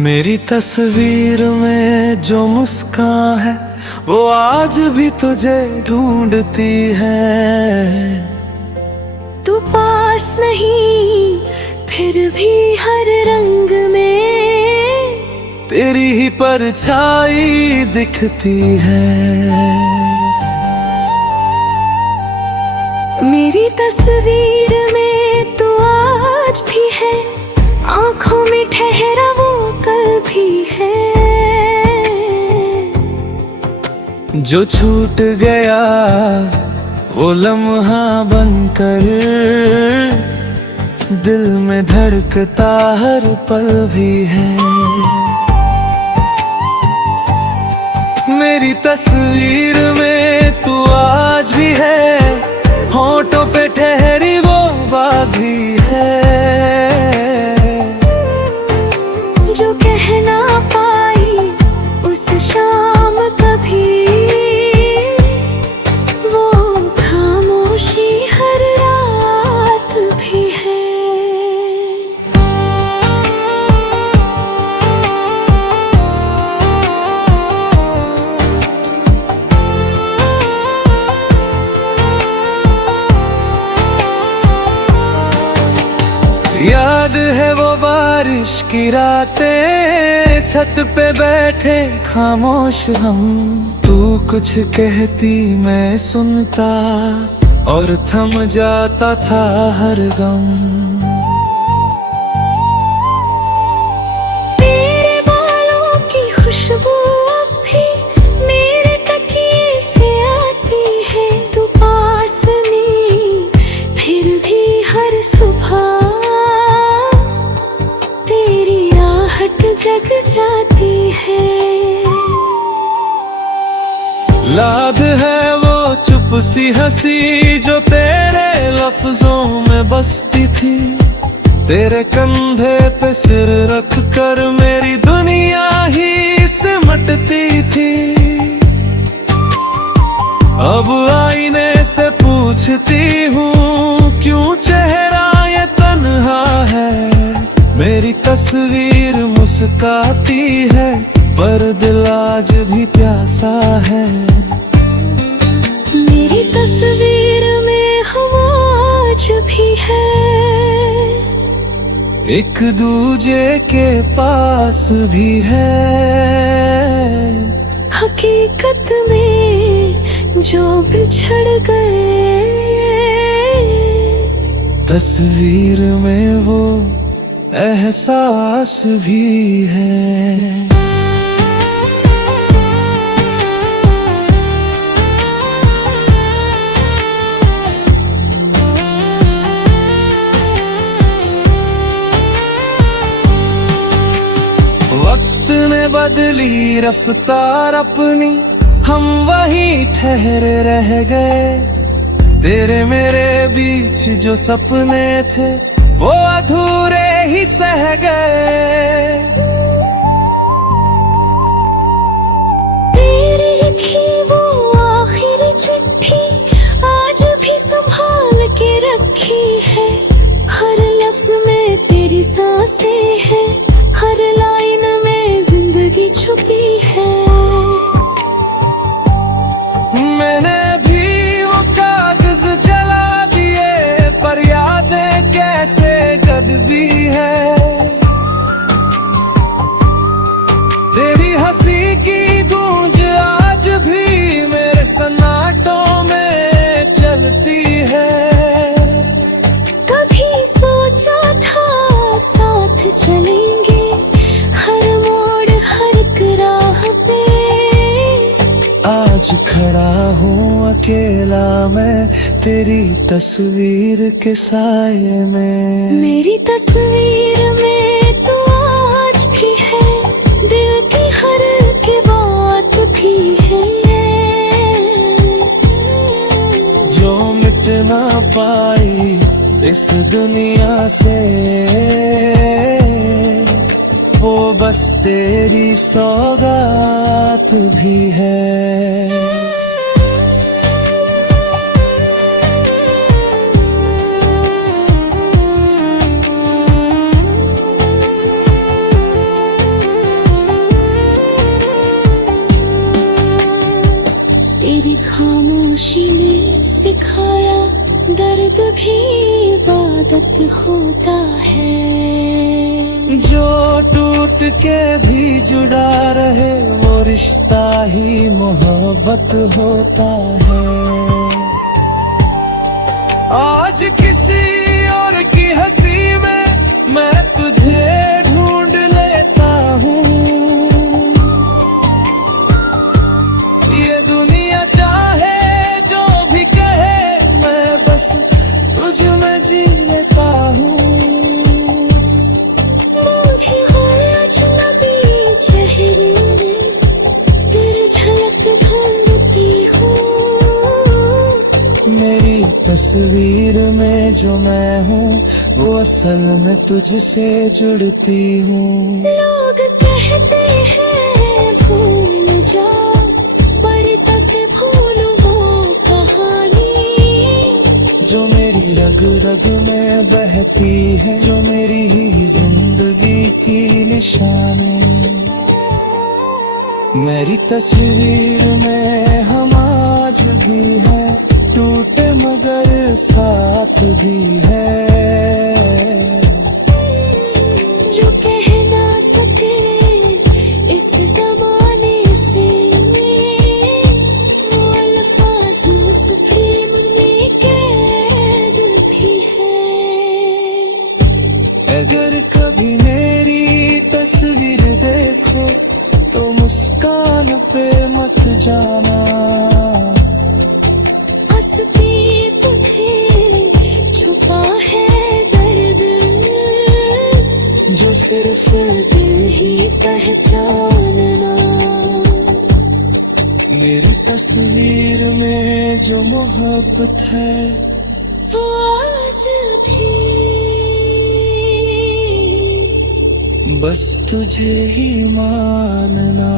मेरी तस्वीर में जो मुस्कान है वो आज भी तुझे ढूंढती है। तू पास नहीं फिर भी हर रंग में तेरी ही परछाई दिखती है। मेरी तस्वीर में तू आज भी है, आंखों में ठहरा वो कल भी है। जो छूट गया वो लम्हा बनकर दिल में धड़कता हर पल भी है। मेरी तस्वीर में तू आज भी है, होंठों पे ठहरी वो बात भी है। जो कह ना पाई उस शाम कभी, वो खामोशी हर रात भी है। याद है वो बारिश की रातें, छत पे बैठे खामोश हम। तू कुछ कहती मैं सुनता और थम जाता था हर गम। तेरे बालों की खुशबू अब भी मेरे तकिए से आती है। तू पास नहीं फिर भी हर सुबह जग जाती है। याद है वो चुप सी हंसी जो तेरे लफ्जों में बसती थी। तेरे कंधे पे सिर रख कर मेरी दुनिया ही सिमटती थी। अब आईने से पूछती हूँ क्यों चेहरा ये तन्हा है। मेरी तस्वीर मुस्काती है पर दिल आज भी प्यासा है। मेरी तस्वीर में हम आज भी है, एक दूजे के पास भी है। हकीकत में जो बिछड़ गए, तस्वीर में वो एहसास भी है। वक्त ने बदली रफ्तार अपनी, हम वहीं ठहरे रह गए। तेरे मेरे बीच जो सपने थे वो अधूरे ही सह गए। तेरी लिखी वो आखिरी चिट्ठी आज भी संभाल के रखी है। हर लफ्ज में तेरी सांसें हैं, हर लाइन में जिंदगी छुपी है। मैंने भी वो कागज जला दिए पर यादें कैसे गदबी है। तेरी हंसी की गूंज आज भी मेरे सन्नाटों में चलती है। कभी सोचा था साथ चलेंगे हर मोड़ हर राह पे। आज खड़ा हूँ अकेला मैं तेरी तस्वीर के साये में। मेरी तस्वीर में तो आज भी है, दिल की हर की बात भी है। जो मिट ना पाई इस दुनिया से, वो बस तेरी सौगात भी है। खामोशी ने सिखाया दर्द भी इबादत होता है। जो टूट के भी जुड़ा रहे वो रिश्ता ही मोहब्बत होता है। आज किसी और की हंसी में मैं तुझे ढूंढ लेता हूँ। ये दुनिया चाहे जो भी कहे मैं बस तुझ में जी लेता हूँ। मुझे हो अजनबी चेहरे में तेरी झलक ढूंढती हूँ। मेरी तस्वीर में जो मैं हूँ वो असल में तुझसे जुड़ती हूँ। लोग कहते हैं भूल जा, पर कैसे भूलूं वो कहानी जो मेरी रग रग में बहती है, जो मेरी ही जिंदगी की निशानी। मेरी तस्वीर में हम आज भी है, टूटे मगर साथ भी है। जो कह ना सके इस जमाने से वो अल्फाज उस फिल्म में कैद भी है। अगर कभी मेरी तस्वीर देखो तो मुस्कान पे मत जाना। हंसती तुझे छुपा है दर्द जो सिर्फ दिल ही पहचानना। मेरी तस्वीर में जो मोहब्बत है वो आज भी बस तुझे ही मानना।